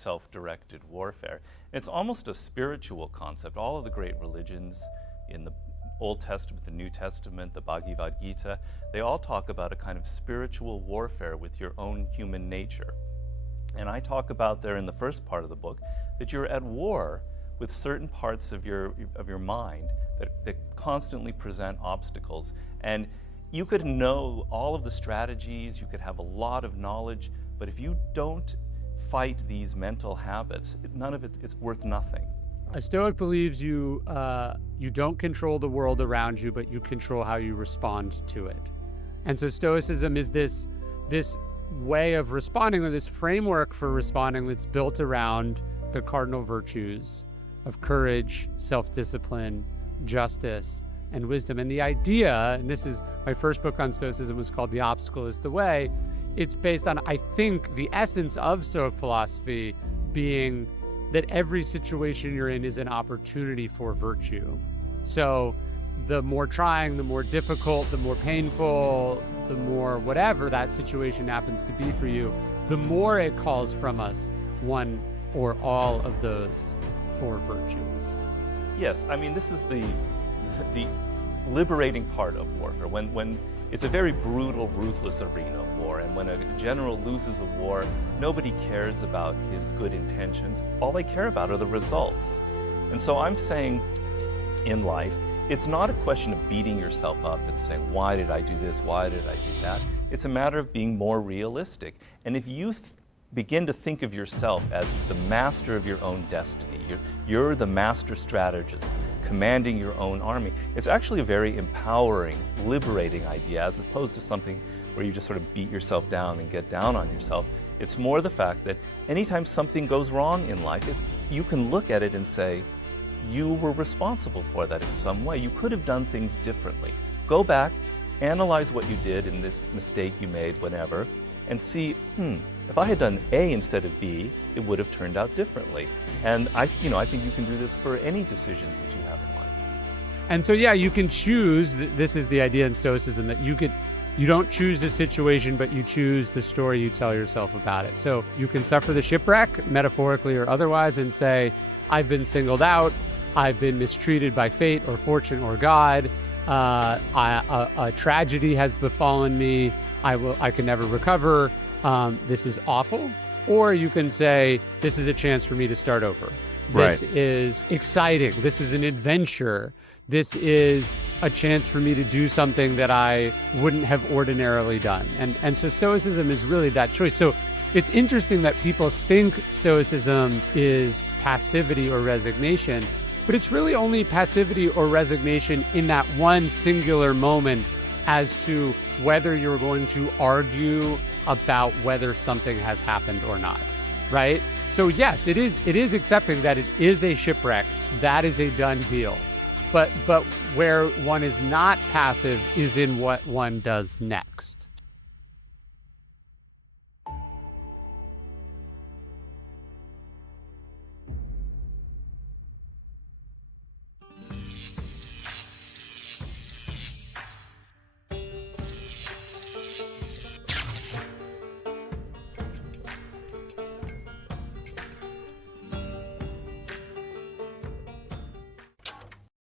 self-directed warfare. It's almost a spiritual concept. All of the great religions in the Old Testament, the New Testament, the Bhagavad Gita, they all talk about a kind of spiritual warfare with your own human nature. And I talk about there in the first part of the book that you're at war with certain parts of your mind that constantly present obstacles. And you could know all of the strategies, you could have a lot of knowledge, but if you don't fight these mental habits, none of it's worth nothing. A Stoic believes you don't control the world around you, but you control how you respond to it. And so Stoicism is this way of responding, or this framework for responding, that's built around the cardinal virtues of courage, self-discipline, justice, and wisdom. And the idea, and this is my first book on Stoicism, was called The Obstacle is the Way. It's based on, I think, the essence of Stoic philosophy being that every situation you're in is an opportunity for virtue. So the more trying, the more difficult, the more painful, the more whatever that situation happens to be for you, the more it calls from us one or all of those four virtues. Yes, I mean, this is the liberating part of warfare. When it's a very brutal, ruthless arena of war, and when a general loses a war, nobody cares about his good intentions. All they care about are the results. And so I'm saying in life, it's not a question of beating yourself up and saying, why did I do this? Why did I do that? It's a matter of being more realistic. And if you begin to think of yourself as the master of your own destiny, you're the master strategist, commanding your own army, it's actually a very empowering, liberating idea, as opposed to something where you just sort of beat yourself down and get down on yourself. It's more the fact that anytime something goes wrong in life, you can look at it and say, you were responsible for that in some way. You could have done things differently. Go back, analyze what you did in this mistake you made, whenever, and see, if I had done A instead of B, it would have turned out differently. And I think you can do this for any decisions that you have in life. And so, yeah, you can choose. This is the idea in Stoicism, that you don't choose the situation, but you choose the story you tell yourself about it. So you can suffer the shipwreck, metaphorically or otherwise, and say, I've been singled out, I've been mistreated by fate or fortune or God, a tragedy has befallen me, I can never recover, this is awful. Or you can say, this is a chance for me to start over. This is exciting. This is an adventure. This is a chance for me to do something that I wouldn't have ordinarily done. And so Stoicism is really that choice. So it's interesting that people think Stoicism is passivity or resignation, but it's really only passivity or resignation in that one singular moment as to whether you're going to argue about whether something has happened or not, right? So yes, it is accepting that it is a shipwreck, that is a done deal. But where one is not passive is in what one does next.